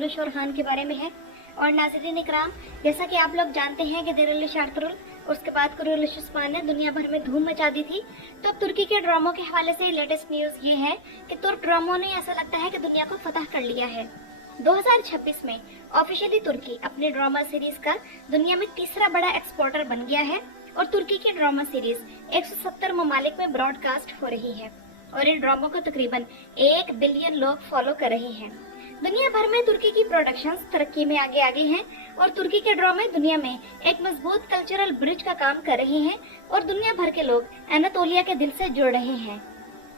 कुरुलिश और हान के बारे में है। और नाज़रीन इकराम, जैसा कि आप लोग जानते हैं कि दिरिलिश आर्तुरुल और उसके बाद कुरुलिश उस्मान ने दुनिया भर में धूम मचा दी थी। तो अब तुर्की के ड्रामों के हवाले से लेटेस्ट न्यूज ये है कि तुर्क ड्रामों ने ऐसा लगता है कि दुनिया को फतह कर लिया है। 2026 में ऑफिशियली तुर्की अपने ड्रामा सीरीज का दुनिया में तीसरा बड़ा एक्सपोर्टर बन गया है और तुर्की की ड्रामा सीरीज 170 ममालिक में ब्रॉडकास्ट हो रही है और इन ड्रामों को तकरीबन 1 बिलियन लोग फॉलो कर रहे हैं। दुनिया भर में तुर्की की प्रोडक्शंस तरक्की में आगे हैं और तुर्की के ड्रामे दुनिया में एक मजबूत कल्चरल ब्रिज का काम कर रहे हैं और दुनिया भर के लोग एनातोलिया के दिल से जुड़ रहे हैं।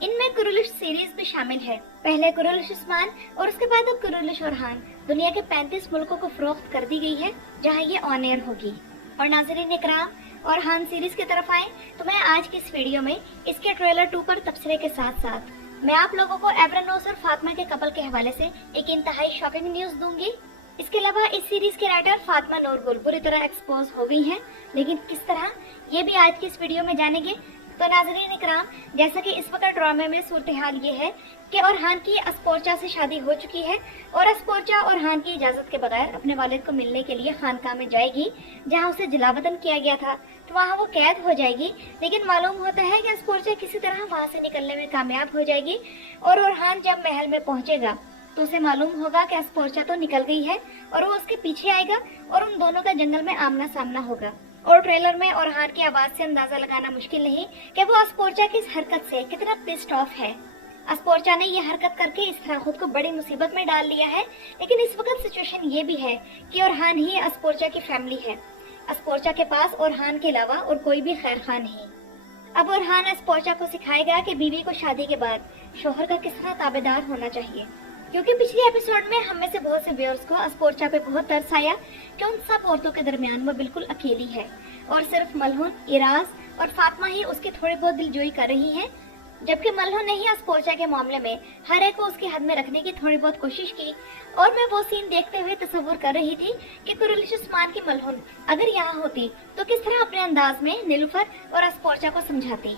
इनमें कुरुलिश सीरीज भी शामिल है। पहले कुरुलिश उस्मान और उसके बाद अब कुरुलिश और हान दुनिया के 35 मुल्कों को फरोख्त कर दी गई है जहां ये ऑन एयर होगी। और नाज़रीन इकराम, और हान सीरीज की तरफ आए तो मैं आज की इस वीडियो में इसके ट्रेलर 2 पर तबसरे के साथ साथ मैं आप लोगों को एवरानोस और फातिमा के कपल के हवाले से एक इंतहाई शॉकिंग न्यूज दूंगी। इसके अलावा इस सीरीज के राइटर फातिमा नूरगुल बुरी तरह एक्सपोज हो गई हैं, लेकिन किस तरह ये भी आज की इस वीडियो में जानेंगे। तो नाज़रीन इकराम, जैसा कि इस वक्त ड्रामे में सूरत हाल ये है कि हान की अस्पोर्चा से शादी हो चुकी है और अस्पोर्चा और हान की इजाजत के बगैर अपने वालिद को मिलने के लिए खानकाह में जाएगी जहां उसे जलावतन किया गया था। तो वहां वो कैद हो जाएगी, लेकिन मालूम होता है कि अस्पोर्चा किसी तरह वहां से निकलने में कामयाब हो जाएगी और हान जब महल में पहुंचेगा तो उसे मालूम होगा कि अस्पोर्चा तो निकल गई है और वो उसके पीछे आएगा और उन दोनों का जंगल में आमना सामना होगा। और ट्रेलर में हान की आवाज से अंदाजा लगाना मुश्किल नहीं कि वो अस्पोर्चा की इस हरकत से कितना पिस्ड ऑफ है। अस्पोर्चा ने ये हरकत करके इस तरह खुद को बड़ी मुसीबत में डाल लिया है, लेकिन इस वक्त सिचुएशन ये भी है कि हान ही अस्पोर्चा की फैमिली है। अस्पोर्चा के पास हान के अलावा और कोई भी खैर खां नहीं। अब हान अस्पोर्चा को सिखाएगा कि बीवी को शादी के बाद शोहर का किस तरह ताबेदार होना चाहिए, क्योंकि पिछले एपिसोड में हम में से बहुत से व्यूअर्स को अस्पोर्चा पे बहुत तरस आया कि उन सब औरतों के दरमियान वो बिल्कुल अकेली है और सिर्फ मलहून, इराज और फातिमा ही उसके थोड़ी बहुत दिलजोई कर रही हैं, जबकि मलहून ने ही अस्पोर्चा के मामले में हर एक को उसके हद में रखने की थोड़ी बहुत कोशिश की। और मैं वो सीन देखते हुए तस्वुर कर रही थी कि कुरुलिश उस्मान की मलहून अगर यहाँ होती तो किस तरह अपने अंदाज में नीलुफर और अस्पोर्चा को समझाती।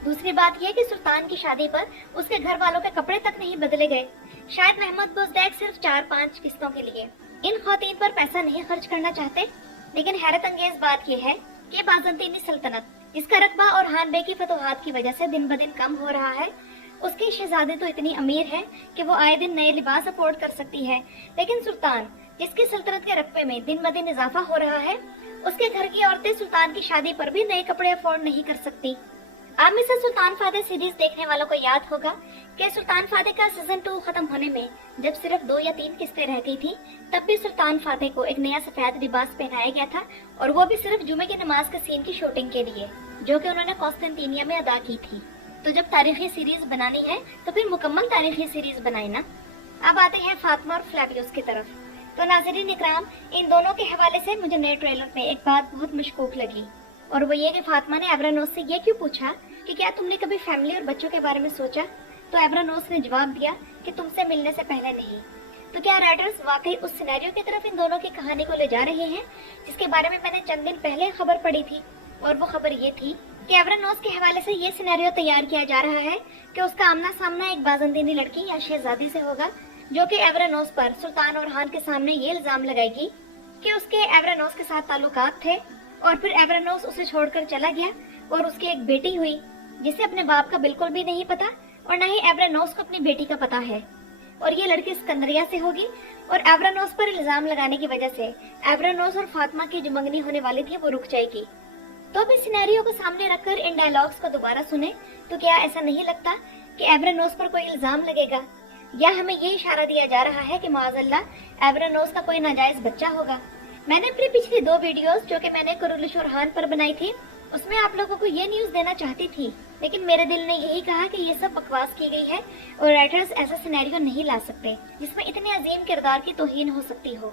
दूसरी बात यह कि सुल्तान की शादी पर उसके घर वालों के कपड़े तक नहीं बदले गए, शायद महमूद बुज़दैक सिर्फ 4-5 किस्तों के लिए इन ख़वातीन पर पैसा नहीं खर्च करना चाहते। लेकिन हैरत अंगेज बात यह है कि बाज़ंतीनी सल्तनत, जिसका रकबा और हान बे की फतवाहात की वजह से दिन ब दिन कम हो रहा है, उसकी शहजादी तो इतनी अमीर है कि वो आए दिन नए लिबास अफोर्ड कर सकती है, लेकिन सुल्तान, जिसकी सल्तनत के रकबे में दिन ब दिन इजाफा हो रहा है, उसके घर की औरतें सुल्तान की शादी पर भी नए कपड़े अफोर्ड नहीं कर सकती। आप में से सुल्तान फातेह सीरीज देखने वालों को याद होगा कि सुल्तान फातेह का सीजन 2 खत्म होने में जब सिर्फ 2 या 3 किस्तें रह गई थी, तब भी सुल्तान फातेह को एक नया सफेद लिबास पहनाया गया था और वो भी सिर्फ जुमे की नमाज के सीन की शूटिंग के लिए, जो कि उन्होंने कॉन्स्टेंटिनिया में अदा की थी। तो जब तारीखी सीरीज बनानी है तो फिर मुकम्मल तारीखी सीरीज बनाए ना। अब आते हैं फातिमा और फ्लेवियस की तरफ। तो नाज़रीन इकराम, इन दोनों के हवाले से मुझे नए ट्रेलर में एक बात बहुत मशकूक लगी और वो ये कि फातिमा ने एवरानोस से ये क्यों पूछा कि क्या तुमने कभी फैमिली और बच्चों के बारे में सोचा, तो एवरानोस ने जवाब दिया कि तुमसे मिलने से पहले नहीं। तो क्या राइटर्स वाकई उस सिनेरियो की तरफ इन दोनों की कहानी को ले जा रहे हैं जिसके बारे में मैंने चंद दिन पहले खबर पढ़ी थी, और वो खबर ये थी कि एवरानोस के हवाले से ये सिनेरियो तैयार किया जा रहा है कि उसका आमना सामना एक बाज़ंतीनी लड़की या शहजादी से होगा, जो कि एवरानोस पर सुल्तान और हान के सामने ये इल्जाम लगाएगी कि उसके एवरानोस के साथ ताल्लुकात थे और फिर एवरानोस उसे छोड़कर चला गया और उसकी एक बेटी हुई जिसे अपने बाप का बिल्कुल भी नहीं पता और न ही एवरानोस को अपनी बेटी का पता है, और ये लड़की सिकंदरिया से होगी और एवरानोस पर इल्जाम लगाने की वजह से एवरानोस और फातिमा की जो मंगनी होने वाली थी वो रुक जाएगी। तो अब इस सिनेरियो को सामने रखकर इन डायलॉग्स को दोबारा सुने तो क्या ऐसा नहीं लगता कि एवरानोस पर कोई इल्जाम लगेगा, या हमें ये इशारा दिया जा रहा है कि माअज़ल्लाह एवरानोस का कोई नाजायज बच्चा होगा। मैंने अपनी पिछली 2 वीडियोस जो कि मैंने कुरुलिश और हान पर बनाई थी उसमें आप लोगों को ये न्यूज देना चाहती थी, लेकिन मेरे दिल ने यही कहा कि ये सब बकवास की गई है और राइटर्स ऐसा सिनेरियो नहीं ला सकते जिसमें इतने अजीम किरदार की तौहीन हो सकती हो।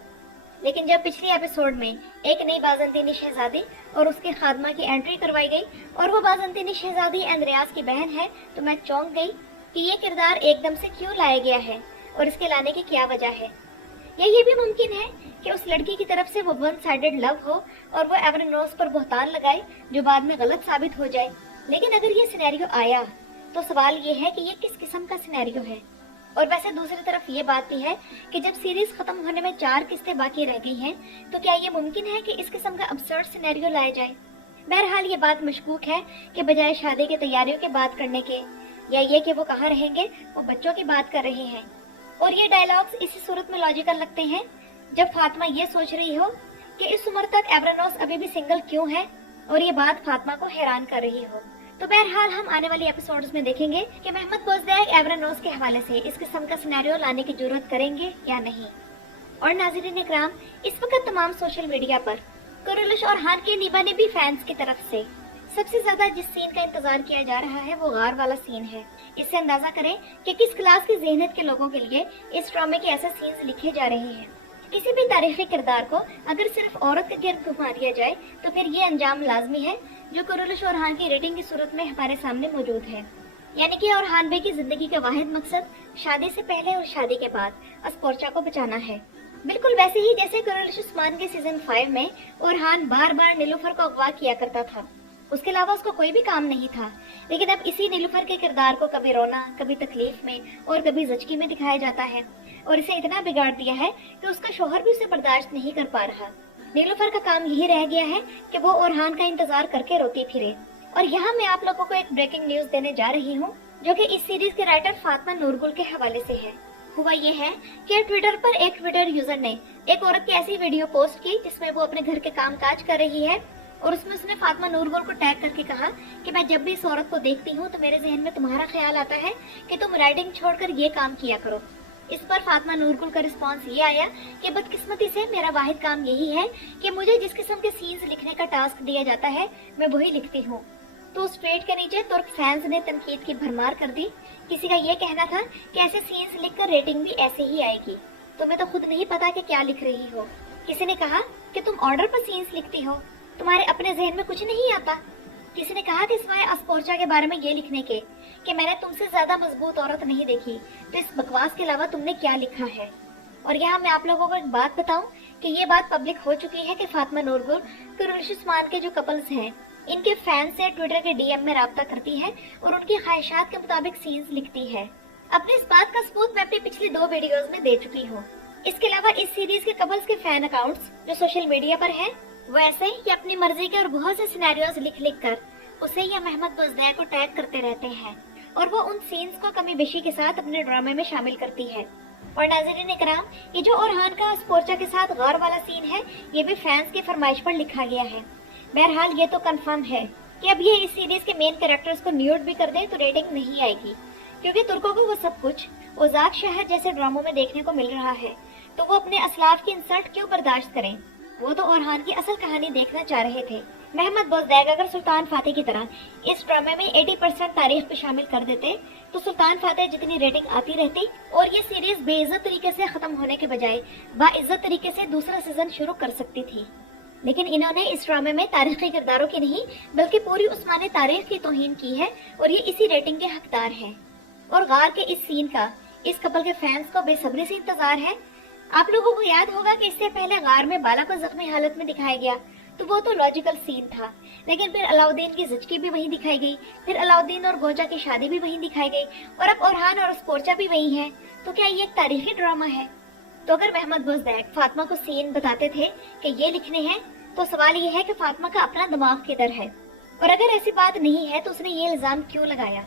लेकिन जब पिछले एपिसोड में एक नई बाज़ंतीनी शहजादी और उसके खादमा की एंट्री करवाई गई और वो बाज़ंतीनी शहजादी एंद्रियास की बहन है, तो मैं चौंक गई कि ये किरदार एकदम से क्यों लाया गया है और इसके लाने की क्या वजह है। या ये भी मुमकिन है कि उस लड़की की तरफ से वो वन साइडेड लव हो और वो एवरानोस पर बहतान लगाए जो बाद में गलत साबित हो जाए। लेकिन अगर ये सिनेरियो आया तो सवाल ये है कि ये किस किस्म का सिनेरियो है। और वैसे दूसरी तरफ ये बात भी है कि जब सीरीज खत्म होने में 4 किस्तें बाकी रह गई हैं, तो क्या ये मुमकिन है कि इस किस्म का अब्सर्ड सिनेरियो लाया जाए? बहरहाल ये बात मशकूक है कि बजाय शादी की तैयारियों की बात करने के, या ये कि वो कहाँ रहेंगे, वो बच्चों की बात कर रहे हैं। और ये डायलॉग्स इसी सूरत में लॉजिकल लगते हैं जब फातिमा ये सोच रही हो कि इस उम्र तक एवरानोस अभी भी सिंगल क्यों है, और ये बात फातिमा को हैरान कर रही हो। तो बहरहाल हम आने वाली एपिसोड्स में देखेंगे कि मोहम्मद बोजदाक एवरानोस के हवाले से इस किस्म का सिनेरियो लाने की जरूरत करेंगे या नहीं। और नाज़रीन इकराम, इस वक्त तमाम सोशल मीडिया पर कुरेलिश और हान की निभाने भी फैंस की तरफ से सबसे ज्यादा जिस सीन का इंतजार किया जा रहा है वो गार वाला सीन है। इससे अंदाजा करें कि किस क्लास की ज़हनियत के लोगों के लिए इस ड्रामे के ऐसे सीन्स लिखे जा रहे हैं। किसी भी तारीखी किरदार को अगर सिर्फ औरत के गिर्द घुमा दिया जाए तो फिर ये अंजाम लाजमी है जो कुरेलिश और हान की रेटिंग की सूरत में हमारे सामने मौजूद है। यानी कि और हान बे की जिंदगी का वाहिद मकसद शादी से पहले और शादी के बाद अस्पोर्चा को बचाना है। बिल्कुल वैसे ही जैसे कुरेलिश उस्मान के सीजन 5 में ओरहान बार बार नीलूफर को अगवा किया करता था, उसके अलावा उसको कोई भी काम नहीं था। लेकिन अब इसी नीलूफर के किरदार को कभी रोना, कभी तकलीफ में और कभी जचकी में दिखाया जाता है, और इसे इतना बिगाड़ दिया है कि उसका शोहर भी उसे बर्दाश्त नहीं कर पा रहा। नीलूफर का काम यही रह गया है कि वो ओरहान का इंतजार करके रोती फिरे। और यहाँ मैं आप लोगों को एक ब्रेकिंग न्यूज देने जा रही हूँ जो कि इस सीरीज के राइटर फातिमा नूरगुल के हवाले से है। हुआ ये है कि ट्विटर पर एक ट्विटर यूजर ने एक औरत की ऐसी वीडियो पोस्ट की जिसमें वो अपने घर के काम काज कर रही है, और उसमें उसने फातिमा नूरगुल को टैग करके कहा कि मैं जब भी इस औरत को देखती हूँ तो मेरे जहन में तुम्हारा ख्याल आता है कि तुम राइडिंग छोड़कर ये काम किया करो। इस पर फातिमा नूरगुल का रिस्पांस ये आया कि बदकिस्मती से मेरा वाहिद काम यही है कि मुझे जिस किस्म के सीन्स लिखने का टास्क दिया जाता है मैं वही लिखती हूँ। तो उस ट्वीट के नीचे तुर्क फैंस ने तनकीद की भरमार कर दी। किसी का ये कहना था कि ऐसे सीन्स लिखकर रेटिंग भी ऐसे ही आएगी, तुम्हें तो खुद नहीं पता कि क्या लिख रही हो। किसी ने कहा कि तुम ऑर्डर पर सीन्स लिखती हो, तुम्हारे अपने जहन में कुछ नहीं आता। किसी ने कहा कि सिवाय अस्पोर्चा के बारे में ये लिखने के कि मैंने तुमसे ज्यादा मजबूत औरत नहीं देखी, तो इस बकवास के अलावा तुमने क्या लिखा है। और यहाँ मैं आप लोगों को एक बात बताऊं कि ये बात पब्लिक हो चुकी है कि फातिमा नूरगुल कुरेलिश उस्मान के जो कपल्स हैं इनके फैंस से ट्विटर के डीएम में राब्ता करती है और उनकी ख्वाहिशात के मुताबिक सीन्स लिखती है। अपने इस बात का सबूत मैं अपनी पिछली 2 वीडियोस में दे चुकी हूँ। इसके अलावा इस सीरीज के कपल्स के फैन अकाउंट्स जो सोशल मीडिया पर हैं वो ऐसे ही अपनी मर्जी के और बहुत से सिनेरियोस लिख कर उसे या मोहम्मद बोजदाक को टैग करते रहते हैं, और वो उन सीन्स को कमी बेशी के साथ अपने ड्रामे में शामिल करती है। और नाज़रीन इकराम, ये जो ओरहान का अस्पोर्चा के साथ गौर वाला सीन है ये भी फैंस की फरमाइश पर लिखा गया है। बहरहाल ये तो कंफर्म है कि अब ये इस सीरीज के मेन कैरेक्टर्स को न्यूड भी कर दे तो रेटिंग नहीं आएगी, क्योंकि तुर्कों को वो सब कुछ ओजाक शहर जैसे ड्रामों में देखने को मिल रहा है, तो वो अपने असलाफ की इंसल्ट क्यों बर्दाश्त करें। वो तो ओरहान की असल कहानी देखना चाह रहे थे। मोहम्मद बोजदाक अगर सुल्तान फातेह की तरह इस ड्रामे में 80% तारीख भी शामिल कर देते तो सुल्तान फातेह जितनी रेटिंग आती रहती और ये सीरीज बेइज्जत तरीके से खत्म होने के बजाय बाइज्जत तरीके से दूसरा सीजन शुरू कर सकती थी। लेकिन इन्होंने इस ड्रामे में तारीखी किरदारों की नहीं बल्कि पूरी उस्मानी तारीख की तौहीन की है, और ये इसी रेटिंग के हकदार हैं। और गार के इस सीन का इस कपल के फैंस को बेसब्री से इंतजार है। आप लोगों को याद होगा कि इससे पहले गार में बाला को जख्मी हालत में दिखाया गया, तो वो तो लॉजिकल सीन था, लेकिन फिर अलाउद्दीन की ज़िचकी भी वहीं दिखाई गई, फिर अलाउद्दीन और गोजा की शादी भी वहीं दिखाई गई, और अब ओरहान और अस्पोर्चा भी वहीं है। तो क्या ये एक तारीखी ड्रामा है? तो अगर मोहम्मद बोजदाक फातिमा को सीन बताते थे कि ये लिखने हैं, तो सवाल ये है कि फातिमा का अपना दिमाग किधर है? और अगर ऐसी बात नहीं है तो उसने ये इल्जाम क्यों लगाया?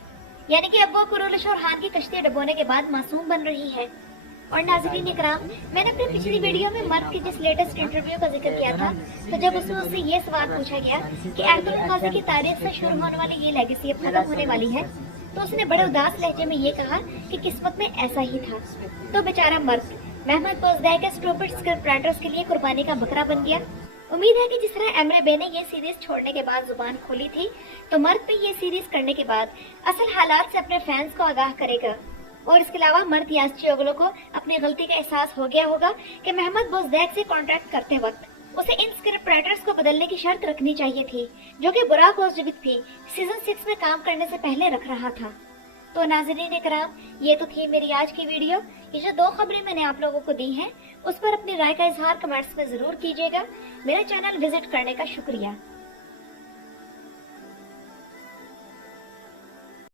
यानी कि अब वो कुरेलिश और हान की कश्ती डुबोने के बाद मासूम बन रही है। और नाज़रीन इकराम, मैंने अपनी पिछली वीडियो में मर्द की जिस लेटेस्ट इंटरव्यू का जिक्र किया था, तो जब उसमें उससे ये सवाल पूछा गया कि अब्दुल कादिर की तारीख से शुरू होने वाली ये लेगेसी अब खत्म होने वाली है, तो उसने बड़े उदास लहजे में ये कहा कि किस्मत में ऐसा ही था। तो बेचारा मर्द मोहम्मद बोजदाक के स्टूपिड स्क्रिप्ट राइटर्स के लिए कुर्बानी का बकरा बन गया। उम्मीद है कि जिस तरह एमरे बे ने ये सीरीज छोड़ने के बाद जुबान खोली थी, तो मर्द भी ये सीरीज करने के बाद असल हालात से अपने फैंस को आगाह करेगा। और इसके अलावा मर्द यास्चियोगलू को अपनी गलती का एहसास हो गया होगा कि मोहम्मद बोजदाक से कॉन्ट्रैक्ट करते वक्त उसे इन स्क्रिप्ट राइटर्स को बदलने की शर्त रखनी चाहिए थी, जो कि बुराक ओज़ुगुत भी सीजन 6 में काम करने से पहले रख रहा था। तो नाज़रीन इकराम, ये तो थी मेरी आज की वीडियो। ये जो 2 खबरें मैंने आप लोगों को दी हैं उस पर अपनी राय का इजहार कमेंट्स में जरूर कीजिएगा। मेरा चैनल विजिट करने का शुक्रिया।